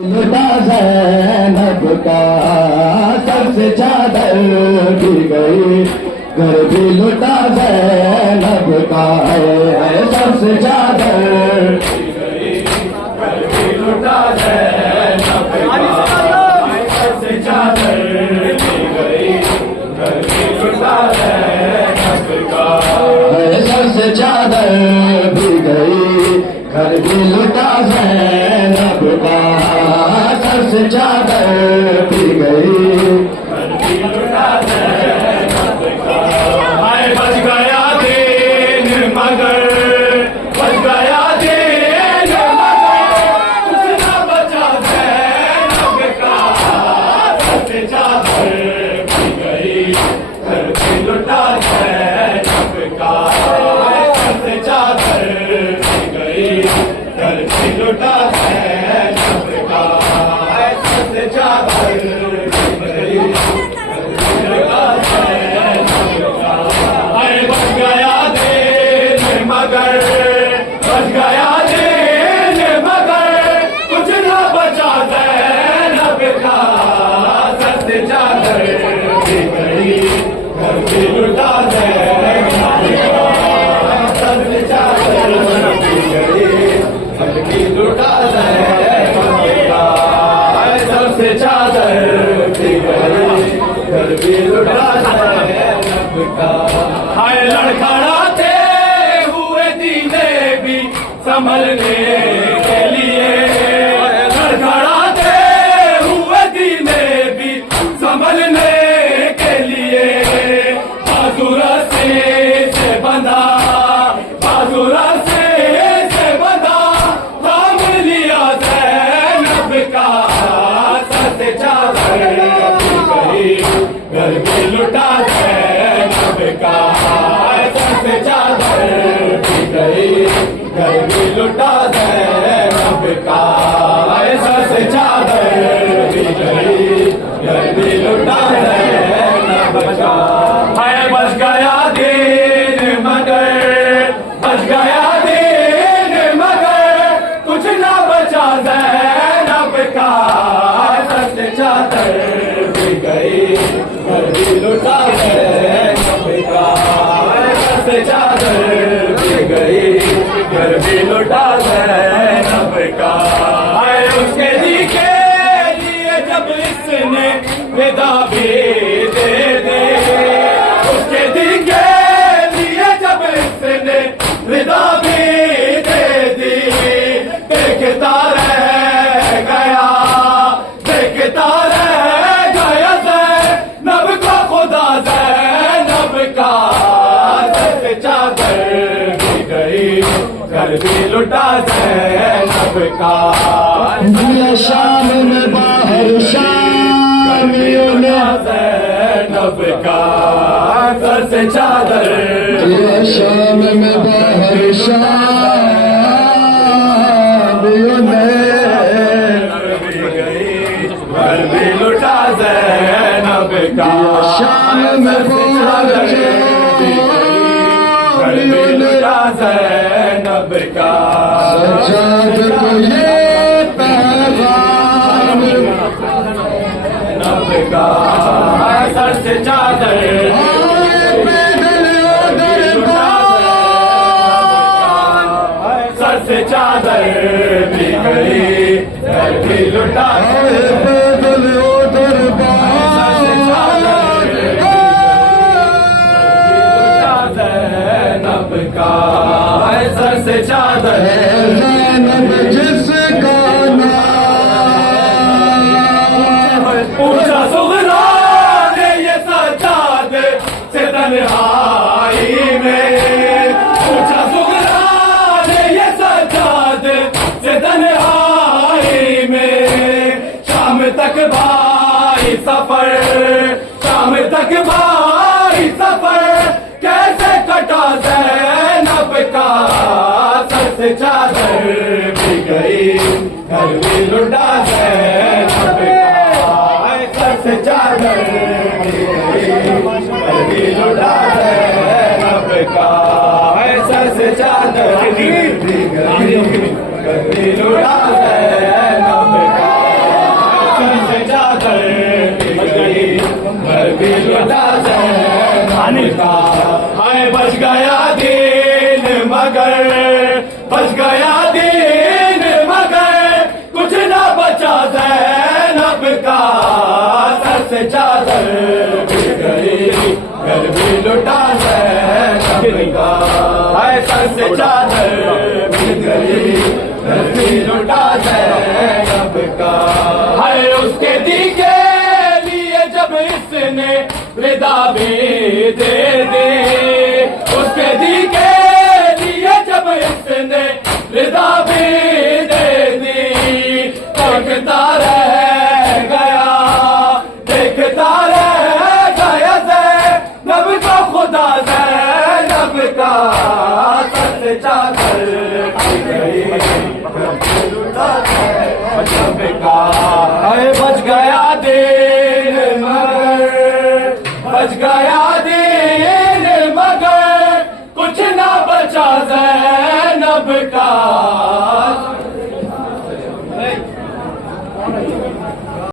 लुटा ज़ैनब का सबसे चादर भी गई, घर भी लुटा ज़ैनब का है सबसे चादर भी गई, घर भी लुटा ज़ैनब का सबसे चादर भी गई, घर भी लुटा ज़ैनब का है सबसे चादर भी गई, घर भी लुटा ज़ैनब का सबसे चादर भी गई, घर भी लुटा ज़ैनब का। हाय बच गया दिन मगर, बच गया दिन मगर, कुछ ना बचा ज़ैनब का सबसे चादर भी गई, घर भी लुटा ज़ैनब का सबसे चादर भी गई, घर भी लुटा ज़ैनब का सबसे चादर भी गई, घर भी लुटा ज़ैनब का। हाय बच गया दिन मगर, बच गया दिन मगर, कुछ ना बचा ज़ैनब का सबसे चादर भी गई, घर भी लुटा ज़ैनब का सबसे चादर भी गई, घर भी लुटा ज़ैनब का सबसे चादर भी गई, घर भी लुटा ज़ैनब का। हाय लड़खड़ाते हुए दीने भी संभलने के लिए, लड़खड़ाते हुए दीने भी संभलने के लिए, बाजू रस्से से बंधा, बाजू रस्से से बंधा, थाम लिया ज़ैनब का सबसे चादर भी गई, घर भी लुटा ज़ैनब का सबसे चादर भी गई, घर भी लुटा ज़ैनब का सबसे चादर भी गई, घर भी लुटा ज़ैनब का। हाय बच गया दिन मगर, बच गया दिन मगर, कुछ ना बचा ज़ैनब का सबसे चादर भी गई, घर भी लुटा ज़ैनब का सबसे चादर भी गई, घर भी लुटा ज़ैनब का। हाय उसके जी के लिए जब इसने विदा भी दे दे, उसके जी के लिए जब इसने विदा भी दे दी, देखता रह गया, देखता रह गया ज़ैनब का खुदा, ज़ैनब का सबसे चादर भी गई, घर भी लुटा ज़ैनब का। दिया शाम में बाहर शामियों ने ज़ैनब का सबसे चादर, दिया शाम में बाहर शामियों ने भी गई, घर भी लुटा ज़ैनब का शाम में बाहर घर भी लुटा ज़ैनब का। सज्जाद को ये पैगाम ज़ैनब का सर से चादर, सर से चादर भी गई, घर भी लुटा ज़ैनब का सर से चादर, ज़ैनब जिसका नाम पूछा सुगरा ने ये सज्जाद से तन्हाई में, पूछा सुगरा ने ये सज्जाद से तन्हाई में, शाम तक भाई सफर, शाम तक भाई सफर, कैसे कटा ज़ैनब का सबसे चादर भी गई, घर भी लुटा ज़ैनब का सबसे चादर भी गई, घर भी लुटा ज़ैनब का सबसे चादर भी गई, घर भी लुटा ज़ैनब का भी लुटा जैनब का। हाय बच गया दीन मगर, बच गया दीन मगर, कुछ ना बचा जैनब का। सर से चादर बिछ गई, घर भी लुटा जैनब का। हाय सर से चादर बिछ गई, घर भी लुटा जैनब का। हाय उसके दी के लिए जब इसने विदा भी दे दी, उसके दी के लिए जब इसने विदा भी दे दी। देखता रह गया, देखता रह गया ज़ैनब का खुदा, ज़ैनब का। सर चादर बिछ गई, ज़ैनब का। हाय बच गया दीन मगर, बच गया दीन मगर, कुछ ना बचा ज़ैनब का।